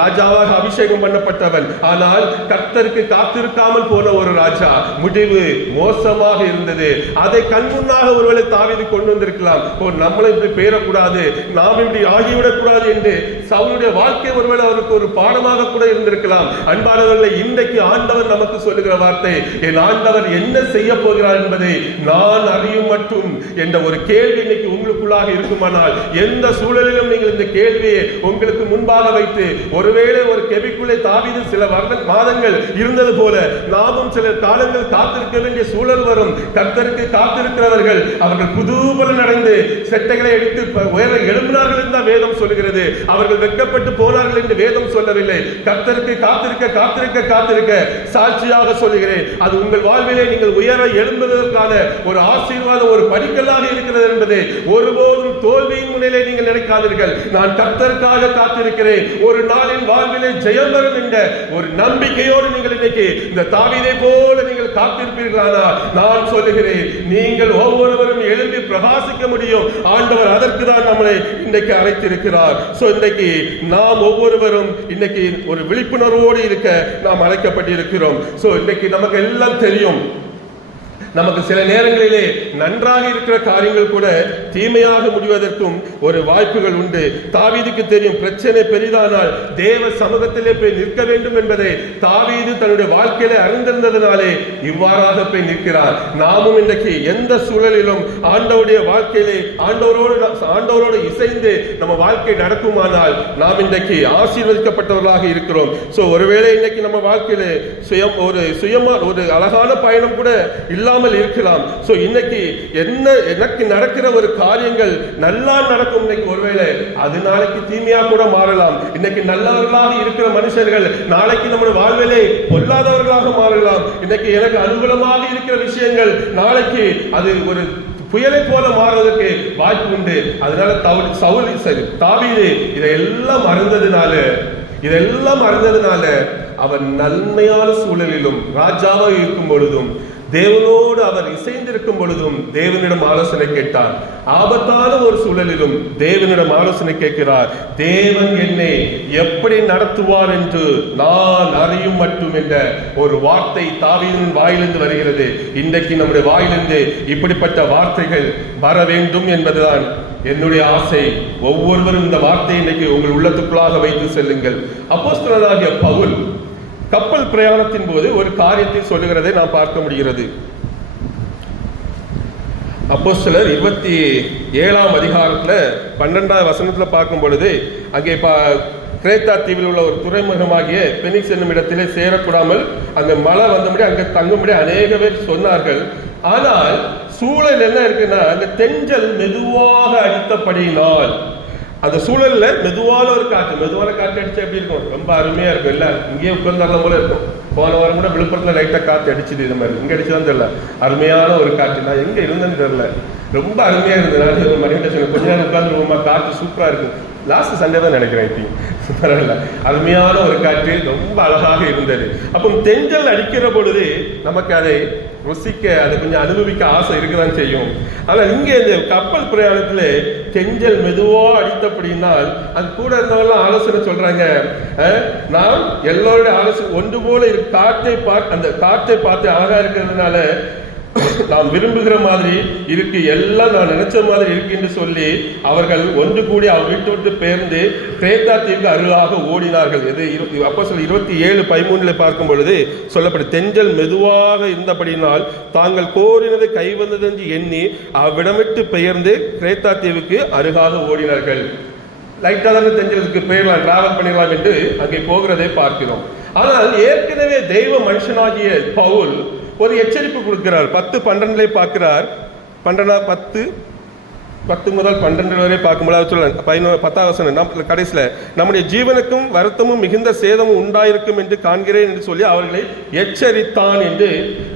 ராஜாவாக அபிஷேகம் பண்ணப்பட்டவன். ஆனால் கர்த்தருக்கு காத்திருக்காமல் போன ஒரு ராஜா. முடிவு மோசமாக இருந்தது. அதை கண்முன்னாக ஒருவேளை தாவீது கொண்டு வந்திருக்கலாம். நம்மளும் இப்படி பேரக்கூடாது, நாம் இப்படி ஆகிவிடக் கூடாது என்று சவுலுடைய வாழ்க்கை ஒருவேளை அவருக்கு ஒரு பாடமாக கூட இருந்திருக்கலாம். அன்பானவர்களை, இன்றைக்கு ஆண்டவர் நமக்கு சொல்லுகிற வார்த்தை, என் ஆண்டவர் என்ன செய்ய போகிறார் என்பதை நான் அறியும் மட்டும் என்ற ஒரு கேள்வி இன்னைக்கு உங்களுக்குள்ளாக இருக்குமானால், எந்த சூழலிலும் நீங்கள் இந்த கேள்வியை உங்களுக்கு முன்பாக வைத்து, ஒருவேளை ஒரு கெபிக்குள்ளே தாவீது சில மாதங்கள் இருந்தது போல நாமும் சில காலங்கள் காத்திருக்க வேண்டிய சூழல் வரும். கர்த்தருக்கு காத்திருக்கிறவர்கள் அவர்கள் புதுபலன் அடைந்து செட்டைகளை எடுத்து உயர எழும்பினார்கள் என்று வேதம் சொல்லுகிறது. அவர்கள் வெட்கப்பட்டு போனார்கள் என்று வேதம் சொல்லவில்லை. கர்த்தருக்கு காத்திருக்க காத்திருக்க காத்திருக்க சாட்சியாக சொல்லுகிறேன், அது உங்கள் வாழ்விலே நீங்கள் உயர எழும்புவதற்கான ஒரு ஆசீர்வாதம், ஒரு படிக்கல்லாக இருக்கிறது என்பதை ஒருபோதும் தோல்வியின் முன்னிலே நீங்கள் நினைக்காதீர்கள். நான் கர்த்தருக்காக காத்திருக்கிறேன், ஒரு நாளின் வாழ்விலே ஜெயம் வரும் என்ற ஒரு நம்பிக்கையோடு நீங்கள் இன்னைக்கு இந்த தாவீதை போல நீங்கள் காத்திருப்பீர்களானால் நான் சொல்லுகிறேன், நீங்கள் ஒவ்வொருவரும் எழும்பி பிரகாசிக்க முடியும். ஆண்டவர் அதற்கு தான் நம்மளை இன்றைக்கு அழைத்திருக்கிறார். சோ இன்றைக்கு நாம் ஒவ்வொருவரும் இன்னைக்கு ஒரு விழிப்புணர்வோடு இருக்க நாம் அழைக்கப்பட்டிருக்கிறோம். சோ இன்னைக்கு நமக்கு எல்லாம் தெரியும், நமக்கு சில நேரங்களிலே நன்றாக இருக்கிற காரியங்கள் கூட தீமையாக முடிவதற்கும் ஒரு வாய்ப்புகள் உண்டு. தாவீதுக்கு தெரியும், பிரச்சனை பெரிதானால் தேவ சமூகத்திலே போய் நிற்க வேண்டும் என்பதை தாவீது தன்னுடைய வாழ்க்கையில அறிந்திருந்ததினாலே இவ்வாறாக போய் நிற்கிறார். நாமும் இன்றைக்கு எந்த சூழலிலும் ஆண்டவருடைய வாழ்க்கையிலே ஆண்டவரோடு இசைந்து நம்ம வாழ்க்கை நடக்குமானால் நாம் இன்றைக்கு ஆசீர்வதிக்கப்பட்டவர்களாக இருக்கிறோம். சோ ஒருவேளை இன்னைக்கு நம்ம வாழ்க்கையில சுயமா ஒரு அழகான பயணம் கூட இல்லாமல் இருக்கலாம். சோ இன்னைக்கு என்ன எனக்கு நடக்கிற ஒரு காரியங்கள் நல்லா நடக்கும். இன்னைக்கு ஒருவேளை அது நாளைக்கு தீமையா கூட மாறலாம். இன்னைக்கு நல்லவர்களாக இருக்கிற மனுஷர்கள் நாளைக்கு நம்முடைய வாழ்விலே பொல்லாதவர்களாக மாறலாம். இன்னைக்கு எனக்கு அனுகூலமாக இருக்கிற விஷயங்கள் நாளைக்கு அது ஒரு புயலை போல மாறுவதற்கு வாய்ப்பு உண்டு. அதனால தாவீது இதெல்லாம் அறிந்ததுனால அவன் நன்மையான சூழலிலும் ராஜாவாக இருக்கும் பொழுதும் தேவனோடு அவர் இசைந்திருக்கும் பொழுதும் தேவனிடம் ஆலோசனை கேட்டார். ஆபத்தான ஒரு சூழலிலும் தேவனிடம் ஆலோசனை கேட்கிறார். தேவன் என்னை எப்படி நடத்துவார் என்று நான் அறியும் மட்டும் என்ற ஒரு வார்த்தை தாவீதின் வாயிலிருந்து வருகிறது. இன்றைக்கு நம்முடைய வாயிலிருந்து இப்படிப்பட்ட வார்த்தைகள் வர வேண்டும் என்பதுதான் என்னுடைய ஆசை. ஒவ்வொருவரும் இந்த வார்த்தையை இன்னைக்கு உங்கள் உள்ளத்துக்குள்ளாக வைத்து செல்லுங்கள். அப்போஸ்தலனாகிய பவுல் கப்பல் பிரயாணத்தின் போது ஒரு காரியத்தை சொல்லுகிறதை நாம் பார்க்க முடிகிறது. அப்போஸ்தலர் 27ஆம் அதிகாரத்துல 12ஆம் வசனத்துல பார்க்கும் பொழுது, அங்கே கிரேத்தா தீவில் உள்ள ஒரு துறைமுகமாகிய பெனிக்ஸ் என்னும் இடத்திலே சேரக்கூடாமல் அங்க மழை வந்தபடி அங்க தங்கும்படி அநேக பேர் சொன்னார்கள். ஆனால் சூழல் என்ன இருக்குன்னா, அங்க தென்றல் மெதுவாக அடித்தபடியினால் அந்த சூழல்ல மெதுவான காற்று அடிச்சு எப்படி இருக்கும், ரொம்ப அருமையா இருக்கும். இல்ல இங்கேயே உட்கார்ந்தாலும் போல இருக்கும். போன வாரம் கூட விழுப்புரத்துல லைட்டா காற்று அடிச்சுது. இது மாதிரி இங்க அடிச்சுதான் தெரியல, அருமையான ஒரு காற்று. நான் எங்க இருந்தேன்னு தெரியல, ரொம்ப அருமையா இருந்தது. மணிகண்டன் கொஞ்ச நேரம் உட்கார்ந்து காற்று சூப்பரா இருக்கும். லாஸ்ட் சண்டே தான் நினைக்கிறேன். அருமையான ஒரு காற்று, ரொம்ப அழகாக இருந்தது. அப்போ தென்றல் அடிக்கிற பொழுது நமக்கு அதை ருசிக்க, அதை கொஞ்சம் அனுபவிக்க ஆசை இருக்குதான் செய்யும். ஆனால் இங்கே இந்த கப்பல் பிரயாணத்துல தென்றல் மெதுவா அடித்தபடினால் அது கூட இருந்தவெல்லாம் ஆலோசனை சொல்றாங்க, நாம் எல்லோருடைய ஆலோசனை ஒன்று போல அந்த காற்றை பார்த்து அழகா இருக்கிறதுனால நாம் விரும்புகிற மாதிரி இருக்கு, எல்லாம் நான் நினைச்ச மாதிரி இருக்கு என்று சொல்லி அவர்கள் ஒன்று கூடி அவர் வீட்டு விட்டு பெயர்ந்து கிரேத்தா தீவுக்கு அருகாக ஓடினார்கள். அப்போஸ்தலர் 27:13 பார்க்கும் பொழுது சொல்லப்படும், தென்றல் மெதுவாக இருந்தபடினால் தாங்கள் கோரினது கைவந்தது என்று எண்ணி அவ்விடமிட்டு பெயர்ந்து கிரேத்தா தீவுக்கு அருகாக ஓடினார்கள். லைட்டா தானே தென்றலுக்கு பெயர்லாம், டிராவல் பண்ணிடலாம் என்று அங்கே போகிறதை பார்க்கிறோம். ஆனால் ஏற்கனவே தெய்வ மனுஷனாகிய பவுல் ஒரு எச்சரிப்பு கொடுக்கிறார். 10:12 பார்க்கிறார், 10 முதல் 12 வரை பார்க்கும்போது சொல்ல 10ஆம் வசனம் கடைசியில் நம்முடைய ஜீவனுக்கும் வருத்தமும் மிகுந்த சேதமும் உண்டாயிருக்கும் என்று காண்கிறேன் என்று சொல்லி அவர்களை எச்சரித்தான் என்று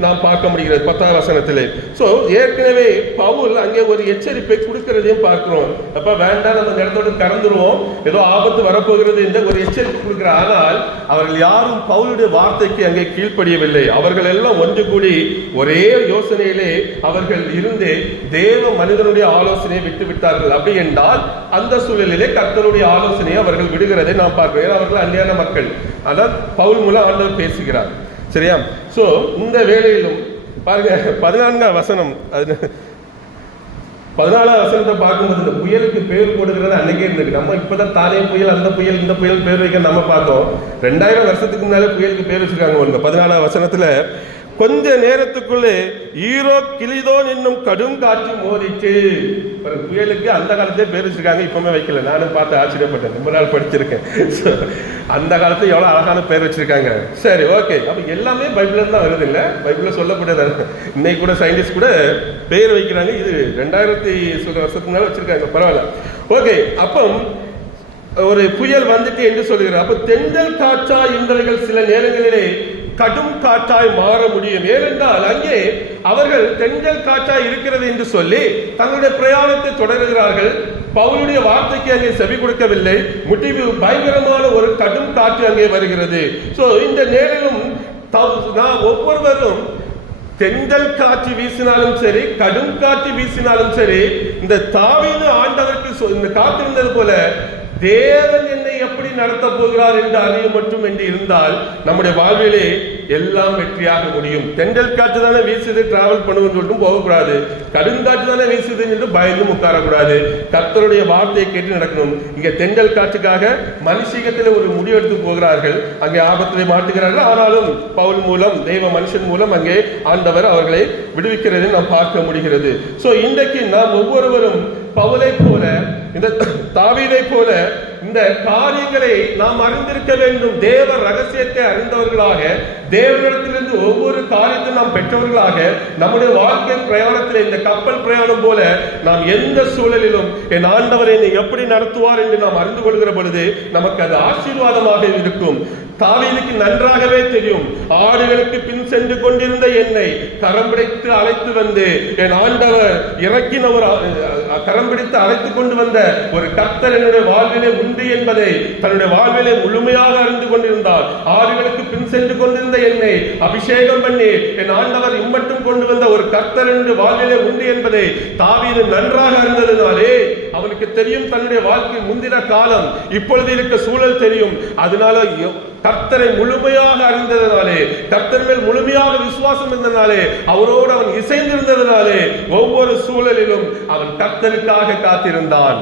நாம் பார்க்க முடிகிறது 10ஆம் வசனத்திலே. ஸோ ஏற்கனவே பவுல் அங்கே ஒரு எச்சரிப்பை கொடுக்கிறதையும் பார்க்கிறோம். அப்ப வேண்டாம், நம்ம இடத்தோடு கடந்துருவோம், ஏதோ ஆபத்து வரப்போகிறது என்று ஒரு எச்சரிக்கை கொடுக்கிறார். ஆனால் அவர்கள் யாரும் பவுலுடைய வார்த்தைக்கு அங்கே கீழ்ப்படியவில்லை. அவர்கள் எல்லாம் ஒன்று கூடி ஒரே யோசனையிலே அவர்கள் இருந்து தேவ மனிதனுடைய ஆலோசனை விட்டு விட்டார்கள். அப்படி என்றால் அந்த சூழலிலே கர்த்தருடைய ஆலோசனையை அவர்கள் விடுகிறதை நாம் பார்க்கிறோம். அவர்கள் அந்நியான மக்கள். அதான் பவுல் மூலம் ஆண்டவர் பேசுகிறார். சரியா? சோ இந்த வேளையிலும் பாருங்க 14ஆம் வசனம், 14ஆம் வசனத்தை பார்க்கும்போது இந்த புயலுக்கு பேர் போடுகிறது அன்னைக்கே இருந்திருக்கு. நம்ம இப்பதான் தானே புயல், அந்த புயல், இந்த புயல் பேர் வைக்க நம்ம பார்த்தோம். 2000 வருஷத்துக்கு முன்னாலே புயலுக்கு பேர் வச்சிருக்காங்க. 14ஆம் வசனத்துல கொஞ்ச நேரத்துக்குள்ளே ஈரோ கிளிதோன் என்னும் கடும் காற்று மோதிச்சு. புயலுக்கு அந்த காலத்தே பேர் வச்சிருக்காங்க, இப்பவுமே வைக்கல. நானும் பார்த்து ஆச்சரியப்பட்டேன், ரொம்ப நாள் படிச்சிருக்கேன். அந்த காலத்துல எவ்வளவு அழகான பேர் வச்சிருக்காங்க. சரி, ஓகே. அப்ப எல்லாமே பைபிள்ல தான் வருது இல்ல, பைபிள்ல சொல்லப்பட்டது. இன்னைக்கு கூட சயின்டிஸ்ட் கூட பேர் வைக்கிறாங்க. இது 2000 வருஷத்துக்கு மேல வச்சிருக்காங்க, பரவாயில்ல. ஓகே. அப்போ ஒரு புயல் வந்துட்டு என்று சொல்லுகிறார். அப்ப தென்றல் காற்றா இந்தவர்கள் சில நேரங்களிலே கடும் காற்றாய் மாற முடியும். ஏனென்றால் அங்கே அவர்கள் தென்றல் காற்றாய் இருக்கிறது என்று சொல்லி தங்களுடைய பிரயாணத்தை தொடர்கிறார்கள். பவுலுடைய வார்த்தைக்கு அங்கே செவி கொடுக்கவில்லை. முடிவு பயங்கரமான ஒரு கடும் காற்று அங்கே வருகிறது. சோ இந்த நேரிலும் நாம் ஒவ்வொருவரும் தென்றல் காற்று வீசினாலும் சரி, கடும் காற்று வீசினாலும் சரி, இந்த தாவீது ஆண்டவருக்கு இந்த காத்திருந்தது போல தேவன் என்னை எப்படி நடத்த போகிறார் என்று அறிய மட்டும் என்று இருந்தால் நம்முடைய வாழ்விலே எல்லாம் வெற்றியாக முடியும். தென்றல் காற்று தானே வீசுது, டிராவல் பண்ணுவோம் சொல்லிட்டு போகக்கூடாது. கடுங்காற்று தானே வீசுது என்று பயந்து உட்காரக்கூடாது. கர்த்தருடைய வார்த்தையை கேட்டு நடக்கணும். இங்க தென்றல் காற்றுக்காக மனுஷீகத்தில் ஒரு முடிவெடுத்து போகிறார்கள், அங்கே ஆபத்திலே மாட்டுகிறார்கள். ஆனாலும் பவுல் மூலம், தெய்வ மனுஷன் மூலம் அங்கே ஆண்டவர் அவர்களை விடுவிக்கிறதை நாம் பார்க்க முடிகிறது. சோ இன்றைக்கு நாம் ஒவ்வொருவரும் பவுலை போல, இந்த தாவீதை போல இந்த காரியங்களை நாம் அறிந்திருக்க வேண்டும். தேவ ரகசியத்தை அறிந்தவர்களாக, தேவனிடத்திலிருந்து ஒவ்வொரு காரியத்தையும் நாம் பெற்றவர்களாக நம்முடைய வாழ்க்கை பிரயாணத்தில் இந்த கப்பல் பிரயாணம் போல நாம் எந்த சூழலிலும் என் ஆண்டவர் என்னை எப்படி நடத்துவார் என்று நாம் அறிந்து கொள்கிற பொழுது நமக்கு அது ஆசீர்வாதமாக இருக்கும். தாவீதுக்கு நன்றாகவே தெரியும், ஆடுகளுக்கு பின் சென்று கொண்டிருந்த என்னை கரம் பிடித்து அழைத்து வந்து என் ஆண்டவர் இறக்கின ஒரு கரம் பிடித்து அழைத்துக் கொண்டு வந்த ஒரு கர்த்தர் என்னுடைய வாழ்விலே உண்டு என்பதை தன்னுடைய வாழ்விலே முழுமையாக அறிந்து கொண்டிருந்தார். ஆடுகளுக்கு பின் சென்று கொண்டிருந்த என்னை அபிஷேகம் பண்ணி என் ஆண்டவர் இம்மட்டும் கொண்டு வந்த ஒரு கர்த்தர் என்று வாழ்விலே உண்டு என்பதை தாவீது நன்றாக அறிந்ததினாலே அவனுக்கு தெரியும் தன்னுடைய வாழ்க்கை முந்தின காலம், இப்பொழுது இருக்க சூழல் தெரியும். அதனால கர்த்தரை முழுமையாக அறிந்ததனாலே, கர்த்தர் மேல் முழுமையாக விசுவாசம் இருந்தனாலே, அவரோடு அவன் இசைந்திருந்ததனாலே ஒவ்வொரு சூழலிலும் அவன் கர்த்தருக்காக காத்திருந்தான்.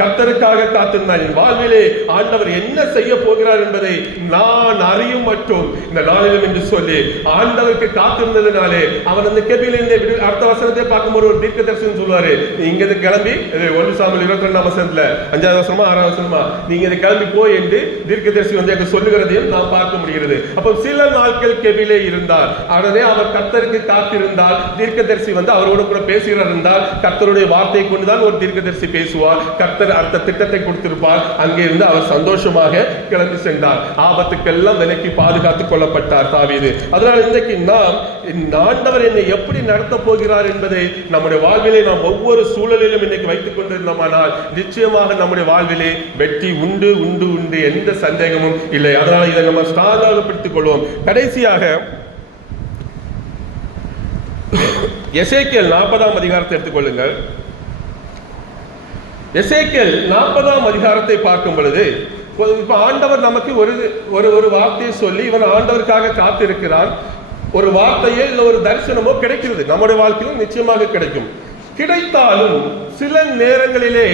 கர்த்தருக்காக காத்திருந்தான். என் வாழ்விலே ஆண்டவர் என்ன செய்ய போகிறார் என்பதை நான் அறியும் மட்டும் இந்த நாளிலும் என்று சொல்லி ஆண்டவருக்கு காத்திருந்ததுனாலே அவன் அந்த கெபிலிருந்தே அடுத்த வசனத்தை பார்க்கும்போது ஒரு தீர்க்கதரிசனம் சொல்லுவாரு, இங்க இருந்து கிளம்பி 1 சாமுவேல் 22ஆம் வசனத்துல 5ஆவது வசனமா 6ஆவது வசனமா நீங்க இதை கிளம்பி போய் என்று தீர்க்கதரிசி வந்து எனக்கு சொல்லுகிறதையும் நாம் பார்க்க முடிகிறது. அப்போ சில நாட்கள் கெபிலே இருந்தார். உடனே அவர் கர்த்தருக்கு காத்திருந்தார். தீர்க்கதரிசி வந்து அவரோடு கூட பேசுகிறார் என்றால் கர்த்தருடைய வார்த்தையை கொண்டுதான் ஒரு தீர்க்கதரிசி பேசுவார். கர்த்தர் அடுத்த திட்டத்தை கொடுத்திருப்பார். அங்கே இருந்து அவர் சந்தோஷமாக கிளம்பி சென்றார். ஆபத்துக்கெல்லாம் விலக்கி பாதுகாத்துக் கொள்ளப்பட்டார் தாவீது. அதனால் இன்றைக்கு நாம் ஆண்டவர் என்னை எப்படி நடத்த போகிறார் என்பதை நம்முடைய வாழ்விலே நாம் ஒவ்வொரு சூழலிலும் இன்னைக்கு வைத்துக் கொண்டிருந்தோமானால் நிச்சயமாக நம்முடைய வாழ்விலே வெற்றி உண்டு உண்டு உண்டு, எந்த சந்தேகமும் இல்லை. அதனால இதை நம்ம ஸ்ட்ராங்காக பிடித்துக் கொள்வோம். கடைசியாக எசேக்கியேல் 40ஆம் அதிகாரத்தை எடுத்துக்கொள்ளுங்கள். எசேக்கியேல் 40ஆம் அதிகாரத்தை பார்க்கும் பொழுது இப்ப ஆண்டவர் நமக்கு ஒரு வார்த்தையை சொல்லி இவன் ஆண்டவருக்காக காத்திருக்கிறான். ஒரு வார்த்தையோ இல்ல ஒரு தரிசனமோ கிடைக்கிறது, நம்முடைய வாழ்க்கையிலும் நிச்சயமாக கிடைக்கும். கிடைத்தாலும் சில நேரங்களிலே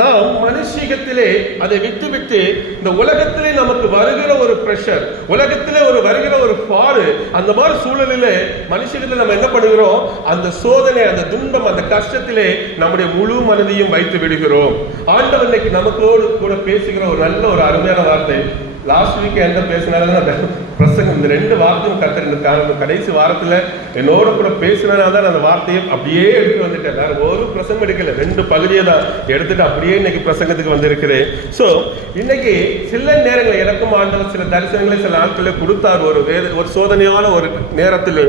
நாம் மனுஷீகத்திலே அதை விட்டுவிட்டு இந்த உலகத்திலே நமக்கு வருகிற ஒரு பிரஷர், உலகத்திலே வருகிற ஒரு பாடு, அந்த மாதிரி சூழலிலே மனுஷீகத்தில் நம்ம என்ன பண்ணுகிறோம், அந்த சோதனை, அந்த துன்பம், அந்த கஷ்டத்திலே நம்முடைய முழு மனதையும் வைத்து விடுகிறோம். ஆண்டவர் இன்னைக்கு நமக்கோடு கூட பேசுகிற ஒரு நல்ல ஒரு அருமையான வார்த்தை, லாஸ்ட் வீக் எந்த பேசினாலும் பிரசங்கம் இந்த 2 வார்த்தையும் கத்தர் கடைசி வாரத்துல என்னோட கூட பேசினாதான் தான் அந்த வார்த்தையை அப்படியே எடுத்து வந்துட்டேன். வேற ஒரு பிரசங்கம் எடுக்கல, 2 பகுதியை தான் எடுத்துட்டு அப்படியே இன்னைக்கு பிரசங்கத்துக்கு வந்திருக்கிறேன். ஸோ இன்னைக்கு சில நேரங்கள் எனக்கும் ஆண்டவர் சில தரிசனங்களை சில நாட்களை கொடுத்தார். ஒரு சோதனையான ஒரு நேரத்தில்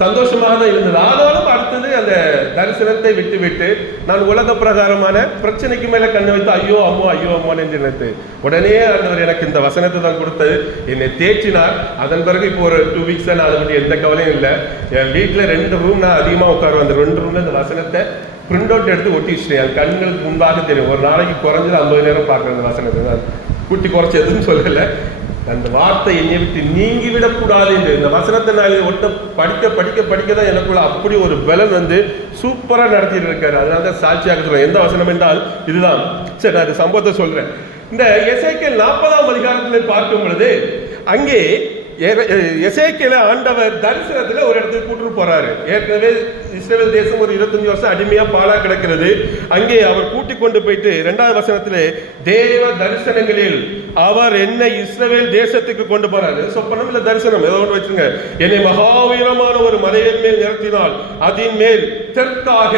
சந்தோஷமாக தான் இருந்தது. ஆனாலும் அடுத்தது அந்த தரிசனத்தை விட்டு நான் உலக பிரகாரமான பிரச்சனைக்கு மேல கண்ணு வைத்து ஐயோ அம்மோன்னு என்று நினைத்து உடனே ஆண்டவர் எனக்கு இந்த வசனத்தை தான் கொடுத்தது. என்னை தேய்ச்சினார். அதன் பிறகு இப்போ ஒரு 2 வீக்ஸ் தான் அதை பற்றி எந்த கவலையும் இல்லை. என் வீட்டில் 2 ரூம் நான் அதிகமாக உட்காருவேன். அந்த 2 ரூம்ல இந்த வசனத்தை பிரிண்ட் அவுட் எடுத்து ஒட்டி வச்சுட்டேன். என் கண்களுக்கு முன்பாக தெரியும். ஒரு நாளைக்கு குறைஞ்சது 50 நேரம் பார்க்குறேன் அந்த வசனத்தை. நான் கூட்டி குறைச்சதுன்னு சொல்லலை. அந்த வார்த்தை என்னை விட்டு நீங்கி விடக்கூடாது என்று இந்த வசனத்தை நான் ஒட்ட படிக்க தான் எனக்குள்ள அப்படி ஒரு பலன் வந்து சூப்பரா நடத்திட்டு இருக்காரு. அதனால தான் சாட்சியாக சொல்றேன். எந்த வசனம் என்றால் இதுதான். சரி, நான் இந்த சம்பவத்தை சொல்றேன். இந்த எசேக்கியேல் 40ஆம் அதிகாரத்தில் பார்க்கும் பொழுது அங்கே எசேக்கியேலை ஆண்டவர் தரிசனத்துல ஒரு இடத்துக்கு கூட்டு போறாரு. ஏற்கனவே இஸ்ரவேல் தேசம் ஒரு 25 வருஷம் அடிமையா பாலா கிடக்கிறது. அங்கே அவர் கூட்டிக் கொண்டு போயிட்டு 2வது வசனத்திலே தேவ தரிசனங்களில் அவர் என்னை இஸ்ரவேல் தேசத்துக்கு கொண்டு போறாரு. சொப்பனம் இல்ல தரிசனம் ஏதோ ஒன்று வச்சுங்க. என்னை மகாவீரமான ஒரு மலையின் மேல் நிறுத்தினால் அதன் மேல் தெற்காக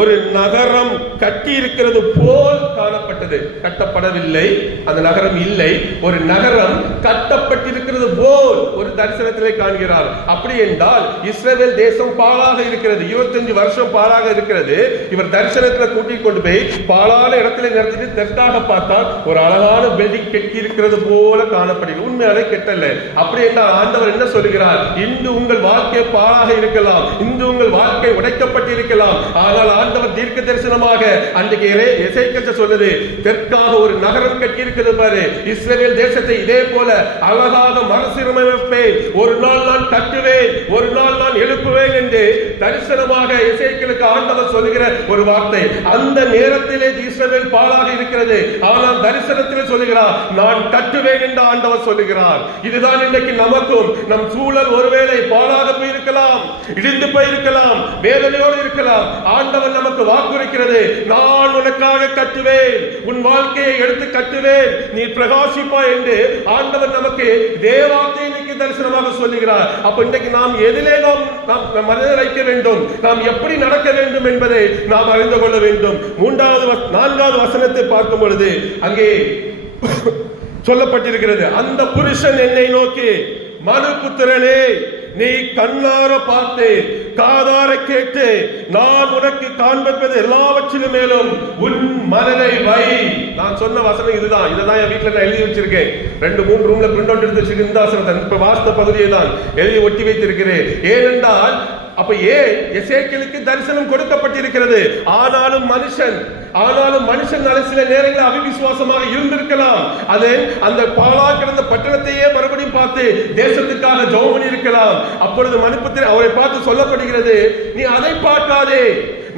ஒரு நகரம் கட்டி இருக்கிறது போல் காணப்பட்டது. கட்டப்படவில்லை, அந்த நகரம் இல்லை. ஒரு நகரம் கட்டப்பட்டிருக்கிறது போல் ஒரு தரிசனத்திலே காண்கிறார். அப்படி என்றால் இஸ்ரவேல் தேசம் பாழாக இருக்கிறது. 25 வருஷம் பாழாக இருக்கிறது. இவர் தரிசனத்தில் கூட்டிக் கொண்டு போய் பாழான இடத்துல நிறுத்திட்டு தெற்காக பார்த்தால் ஒரு அழகான பில்டிங் கட்டி இருக்கிறது போல காணப்படுகிறது. உண்மையாலே கெட்டல்ல. அப்படி என்றால் ஆண்டவர் என்ன சொல்கிறார்? இன்று உங்கள் வாழ்க்கை பாழாக இருக்கலாம், இன்று உங்கள் வாழ்க்கை உடைக்கப்பட்டிருக்கலாம். ஆனால் ஆண்டவர் தீர்க்க தரிசனமாக அன்றைக்கு எசேக்கியேல் சொல்லுது, தெற்காக ஒரு நகரம் கட்டி இருக்கிறது பாரு, இஸ்ரவேல் தேசத்தை இதே போல அழகாக மறுசீரமைப்பேன், ஒரு நாள் நான் கட்டுவேன், ஒரு நாள் நான் எழுப்புவேன் என்று தரிசனமாக எசேக்கியேலுக்கு ஆண்டவர் சொல்லுகிற ஒரு வார்த்தை. அந்த நேரத்திலே இஸ்ரவேல் பாழாக இருக்கிறது. ஆனால் தரிசனத்திலே சொல்லுகிறார், நான் கட்டுவேன் என்று ஆண்டவர் சொல்லுகிறார். இதுதான் இன்றைக்கு நமக்கும் நம் சூழல் ஒருவேளை பாழாக போயிருக்கலாம், இடிந்து போயிருக்கலாம், வேதனையோடு இருக்கலாம். ஆண்டவர் நமக்கு வாக்குறுக்கிறது, நான் உனக்காக கட்டுவேன், உன் வாழ்க்கையை எடுத்து கட்டுவேன், நீ பிரகாசிப்பா என்று ஆண்டவர் நமக்கு தேவார்த்தை இன்னைக்கு தரிசனமாக சொல்லுகிறார். அப்ப இன்றைக்கு நாம் எதிலே நாம் மனதை வைக்க வேண்டும், நாம் எப்படி நடக்க வேண்டும் என்பதை நாம் அறிந்து கொள்ள வேண்டும். 4வது வசனத்தை பார்க்கும் பொழுது அங்கே சொல்லப்பட்டிருக்கிறது, அந்த புருஷன் என்னை நோக்கி, மனுபுத்திரனே, நீ கண்ணார பார்த்து காதார கேட்டு நான் உனக்கு காண்பிப்பது எல்லாவற்றிலும் மேலும் உன் மனதை வை. நான் சொன்ன வசனம் இதுதான். இதான் என் வீட்டுல நான் எழுதி வச்சிருக்கேன். 2-3 ரூம்ல பிரிண்ட் அவுட் எடுத்து வச்சிருக்கேன். இந்த வசனத்தை இப்ப வாஸ்த பகுதியை தான் எழுதி ஒட்டி வைத்திருக்கிறேன். ஏனென்றால் அப்ப ஏன் எசேக்கியேலுக்கு தரிசனம் கொடுக்கப்பட்டிருக்கிறது. ஆனாலும் மனுஷன் சில நேரங்களில் அவிசுவாசமாக இருந்திருக்கலாம். அது அந்த பாழா கிடந்த பட்டணத்தையே மறுபடியும் பார்த்து தேசத்துக்காக ஜெபம் பண்ணி இருக்கலாம். அப்பொழுது மனுபுத்திரன் அவரை பார்த்து சொல்லப்படுகிறது, நீ அதை பார்க்காதே,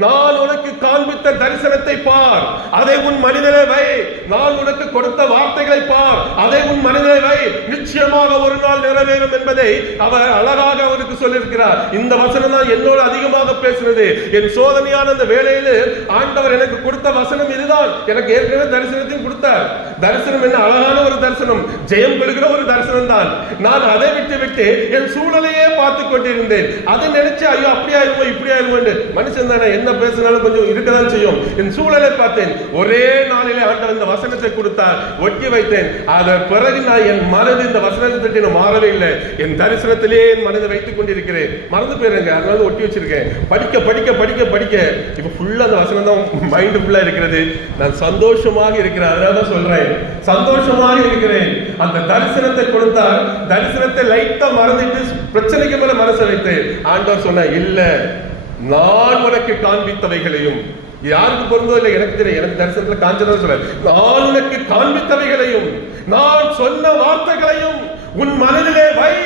நான் உனக்கு காண்பித்த தரிசனத்தை பார், அதை உன் மனிதனை வை. நான் உனக்கு கொடுத்த வார்த்தைகளை பார், அதை உன் மனிதனை வை. நிச்சயமாக ஒரு நாள் நிறைவேறும் என்பதை அவர் அழகாக அவருக்கு சொல்லியிருக்கிறார். இந்த வசனம் தான் என்னோடு அதிகமாக பேசுறது. என் சோதனையான அந்த வேளையில் ஆண்டவர் எனக்கு கொடுத்த வசனம் இதுதான். எனக்கு ஏற்கனவே தரிசனத்தையும் கொடுத்தார். தரிசனம் என்ன அழகான ஒரு தரிசனம், ஜெயம் கொடுக்கிற ஒரு தரிசனம் தான். நான் அதை விட்டு என் சூழலையே பார்த்து கொண்டிருந்தேன். அதை நினைச்சு ஐயோ அப்படி ஆயிருமோ இப்படி ஆயிருமோ என்று. மனுஷன் தானே, என்ன பேசினாலும் கொஞ்சம் இருக்கதான் செய்யும். என் சூழலை பார்த்தேன். ஒரே நாளிலே ஆண்டவர் இந்த வசனத்தை கொடுத்தார், ஒட்டி வைத்தேன். அதன் பிறகு நான் என் மனது இந்த வசனத்தை மாறவே இல்லை. என் தரிசனத்திலேயே என் மனதை வைத்துக் கொண்டிருக்கிறேன். மறந்து போயிருங்க, அதனால ஒட்டி வச்சிருக்கேன். படிக்க இப்ப ஃபுல்லா அந்த வசனம் தான் மைண்ட் ஃபுல்லா இருக்கிறது. நான் சந்தோஷமாக இருக்கிறேன். அதனால தான் சொல்றேன், சந்தோஷமாக இருக்கிறேன். அந்த தரிசனத்தை கொடுத்தார். தரிசனத்தை லைட்டா மறந்துட்டு பிரச்சனைக்கு மேல மனசை வைத்து ஆண்டவர் சொன்ன, இல்ல நான் உனக்கு காண்பித்தவைகளையும், யாருக்கு பொருந்தோ இல்லை எனக்கு தெரியும், எனக்கு தரிசனத்துல காஞ்சனா சொல்ல, நான் உனக்கு காண்பித்தவைகளையும் நான் சொன்ன வார்த்தைகளையும் உன் மனதிலே வை.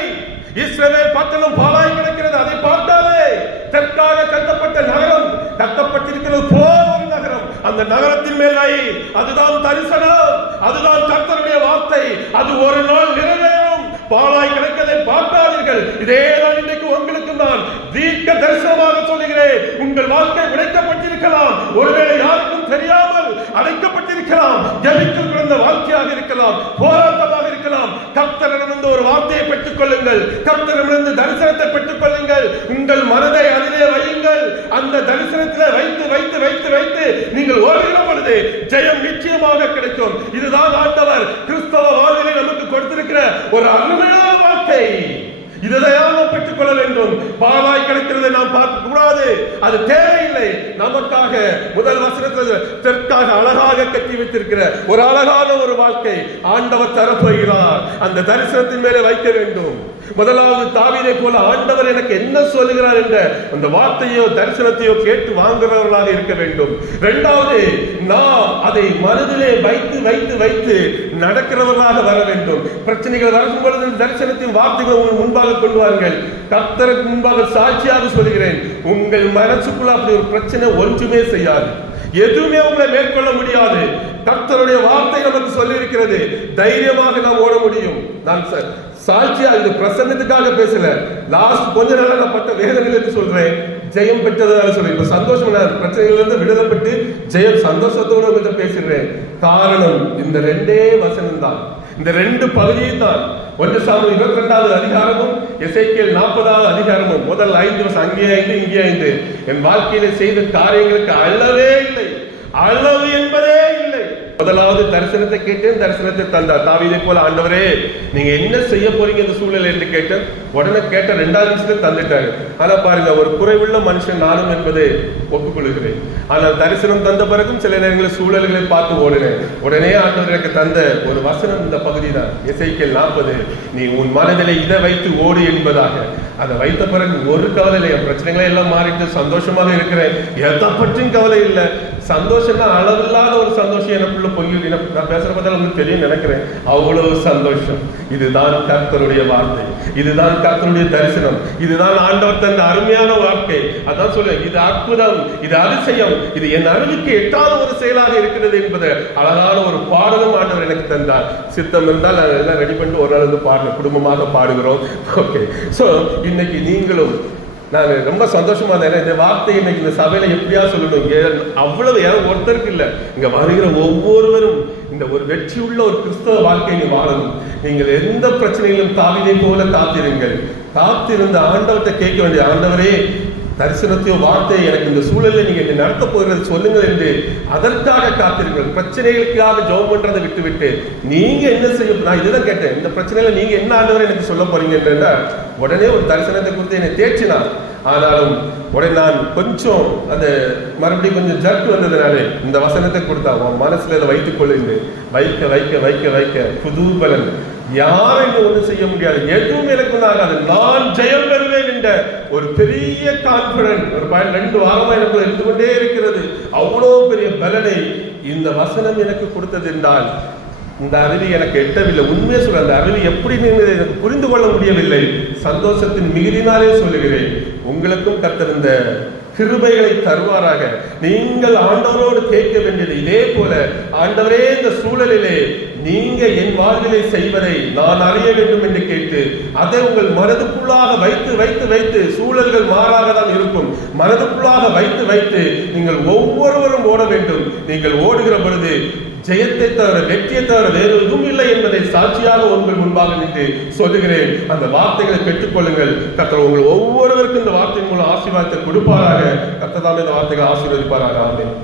இஸ்ரவேல் பட்டணம் பாழாய் கிடக்கிறது, அதை பார்த்தாலே. தெற்காக கட்டப்பட்ட நகரம் கட்டப்பட்டிருக்கிறது போல் ஒரு நகரம், அந்த நகரத்தின் மேல் வை. அதுதான் தரிசனம், அதுதான் கர்த்தருடைய வார்த்தை. அது ஒரு நாள் நிறைவேறும். பாழாய் கிடக்கதை பார்க்காதீர்கள். இதேதான் இன்றைக்கு உங்களுக்கு நான் தீர்க்க தரிசனமாக சொல்லுகிறேன். உங்கள் வாழ்க்கை உடைக்கப்பட்டிருக்கலாம், ஒருவேளை யாருக்கும் தெரியாமல் அடைக்கப்பட்டிருக்கலாம், ஜெபிக்குள் கிடந்த வாழ்க்கையாக இருக்கலாம், போராட்டமாக கர்த்தரிடமிருந்து ஒரு வார்த்தையை பெற்றுக் கொள்ளுங்கள், கர்த்தரிடமிருந்து தரிசனத்தை பெற்றுக் கொள்ளுங்கள். உங்கள் மனதை அதிலே வையுங்கள். அந்த தரிசனத்திலே வைத்து வைத்து வைத்து வைத்து நீங்கள் ஓடுகிற பொழுது ஜெயம் நிச்சயமாக கிடைக்கும். இதுதான் ஆண்டவர் கிறிஸ்தவ வாழ்விலே நமக்கு கொடுத்திருக்கிற ஒரு அருமையான வார்த்தை. இதையாக பெற்றுக் கொள்ள வேண்டும். பாழாய் கிடைக்கிறதை நாம் பார்க்க கூடாது, அது தேவையில்லை. நமக்காக முதல் வசனத்திற்காக அழகாக கட்டி வைத்திருக்கிற ஒரு அழகான ஒரு வாழ்க்கை ஆண்டவர் தரப்போகிறார். அந்த தரிசனத்தின் மேலே வைக்க வேண்டும். முதலாவது தாவீதை போல ஆண்டவர் எனக்கு என்ன சொல்லுகிறார் என்ற அந்த வார்த்தையோ தரிசனத்தையோ கேட்டு வாங்குறவர்களாக இருக்க வேண்டும். இரண்டாவது, நாம் அதை மனதிலே வைத்து வைத்து வைத்து நடக்கிறவர்களாக வர வேண்டும். பிரச்சனைகள் வரும் பொழுது தரிசனத்தின் வார்த்தைகள் முன்பாக கொண்டு வாருங்கள். கர்த்தருக்கு முன்பாக சாட்சியாக சொல்கிறேன், உங்கள் மனசுக்குள்ள அப்படி ஒரு பிரச்சனை ஒன்றுமே செய்யாது, எதுவுமே உங்களை மேற்கொள்ள முடியாது. கர்த்தருடைய வார்த்தை நமக்கு சொல்லி இருக்கிறது, தைரியமாக நாம் ஓட முடியும். நான் சாட்சியா இது பிரசன்னத்துக்காக பேசல, லாஸ்ட் கொஞ்ச நாளா நான் பட்ட வேதனையிலிருந்து சொல்றேன், ஜெயம் பெற்றதால சொல்றேன். இப்ப சந்தோஷம், பிரச்சனைகள் இருந்து விடுதலைப்பட்டு ஜெயம் சந்தோஷத்தோட கொஞ்சம் பேசுகிறேன். காரணம் இந்த ரெண்டே வசனம் தான், இந்த ரெண்டு பகுதியும் தான். 1 சாமுவேல் 22வது அதிகாரமும் எசேக்கியேல் 40வது அதிகாரமும் முதல் 5 வருஷம் அங்கே 5 இங்கே 5 என் வாழ்க்கையில செய்த காரியங்களுக்கு அளவே இல்லை, அளவு என்பதே இல்லை. முதலாவது தரிசனத்தை கேட்டேன், தரிசனத்தை தந்தார். தாவீதை போல ஆண்டவரே நீங்க என்ன செய்ய போறீங்க இந்த சூழ்நிலை என்று கேட்டேன். உடனே கேட்ட 2வது நிமிஷத்துல தந்துட்டாரு. ஆனா பாருங்க, ஒரு குறைவுள்ள மனுஷன் நானும் என்பதை ஒப்புக்கொள்கிறேன். ஆனால் தரிசனம் தந்த பிறகும் சில நேரங்களில் சூழல்களை பார்த்து ஓடுறேன். உடனே ஆண்டவர் எனக்கு தந்த ஒரு வசனம் இந்த பகுதி தான், எசேக்கியேல் 40, நீ உன் மனதிலே இதை வைத்து ஓடு என்பதாக. அதை வைத்த பிறகு ஒரு கவலை இல்லை, என் பிரச்சனைகளை எல்லாம் மாறிட்டு சந்தோஷமாக இருக்கிறேன், எதை பற்றியும் கவலை இல்லை. சந்தோஷம்னா அளவில்லாத ஒரு சந்தோஷம் எனக்குள்ள பொங்கி, நான் பேசுற பார்த்தாலும் உங்களுக்கு தெரியும் நினைக்கிறேன், அவ்வளவு சந்தோஷம். இதுதான் கர்த்தருடைய வார்த்தை, இதுதான் கர்த்தருடைய தரிசனம், இதுதான் ஆண்டவர் தந்த அருமையான வாழ்க்கை. அதான் சொல்ல, இது அற்புதம், இது அதிசயம், இது என் அறிவுக்கு எட்டாத ஒரு செயலாக இருக்கிறது என்பது அழகான ஒரு பாடலும் ஆண்டவர் எனக்கு தந்தார். சித்தம் இருந்தால் அதெல்லாம் ரெடி பண்ணிட்டு ஒரு நாள் வந்து பாடுறோம், குடும்பமாக பாடுகிறோம். ஓகே, ஸோ இன்னைக்கு நீங்களும் நான் ரொம்ப சந்தோஷமா இருந்தேன். இந்த வார்த்தை இன்னைக்கு இந்த சபையில எப்படியா சொல்லணும், இங்க அவ்வளவு யாரும் ஒருத்தருக்கு இல்லை, இங்க வருகிற ஒவ்வொருவரும் இந்த ஒரு வெற்றி உள்ள ஒரு கிறிஸ்தவ வாழ்க்கையை நீ வாழணும். நீங்கள் எந்த பிரச்சனைகளும் தாவீதை போல காத்திருங்கள். காத்திருந்த ஆண்டவர்கிட்ட கேட்க வேண்டிய, ஆண்டவரே தரிசனத்தையோ வார்த்தையை எனக்கு இந்த சூழலில் நீங்க என்ன நடத்த போகிறது சொல்லுங்கள் என்று அதற்காக காத்திருங்கள். பிரச்சனைகளுக்காக ஜெபம் பண்றதை விட்டுவிட்டு நீங்க என்ன செய்ய, நான் இதுதான் கேட்டேன், இந்த பிரச்சனையில நீங்க என்ன ஆண்டவர் எனக்கு சொல்ல போறீங்க என்றால் உடனே ஒரு தரிசனத்தை குறித்து என்னை தேய்ச்சினார். ஆனாலும் உடனே நான் கொஞ்சம் அந்த மறுபடியும் கொஞ்சம் ஜர்க்கு வந்ததுனாலே இந்த வசனத்தை கொடுத்தா, உன் மனசுல அதை வைத்துக் கொள்ளுங்க, வைக்க வைக்க வைக்க வைக்க புது பலன். யாரும் ஒன்றும் செய்ய முடியாது, எதுவும் எனக்கு ஆகாது, நான் ஜெயம் பெறுவேன் என்ற ஒரு பெரிய கான்பிடன்ஸ் ஒரு 2 வாரமா எனக்கு இருந்து கொண்டே இருக்கிறது. அவ்வளவு பெரிய பலனை இந்த வசனம் எனக்கு கொடுத்தது என்றால் இந்த அறிவு எனக்கு எட்டவில்லை. உண்மையை சொல்ல, அந்த அறிவு எப்படி எனக்கு புரிந்து கொள்ள முடியவில்லை. சந்தோஷத்தின் மிகுதினாலே சொல்லுகிறேன், உங்களுக்கும் கர்த்தர் இந்த கிருபைகளை தருவாராக. நீங்கள் ஆண்டவரோடு கேட்க வேண்டியது இதே போல, ஆண்டவரே இந்த சூழலிலே நீங்க என் வாழ்விலை செய்வதை நான் அறிய வேண்டும் என்று கேட்டு அதை உங்கள் மனதுக்குள்ளாக வைத்து வைத்து வைத்து, சூழல்கள் மாறாக தான் இருக்கும், மனதுக்குள்ளாக வைத்து வைத்து நீங்கள் ஒவ்வொருவரும் ஓட வேண்டும். நீங்கள் ஓடுகிற பொழுது ஜெயத்தை தவிர வெற்றியை தவிர வேறு எதுவும் இல்லை என்பதை சாட்சியாக உங்கள் முன்பாக நின்று சொல்லுகிறேன். அந்த வார்த்தைகளை பெற்றுக்கொள்ளுங்கள். கர்த்தர் உங்கள் ஒவ்வொருவருக்கும் இந்த வார்த்தையின் மூலம் ஆசீர்வாதத்தை கொடுப்பாராக. கர்த்தர் தாமே இந்த வார்த்தைகளை ஆசீர்வதிப்பாராக. ஆமென்.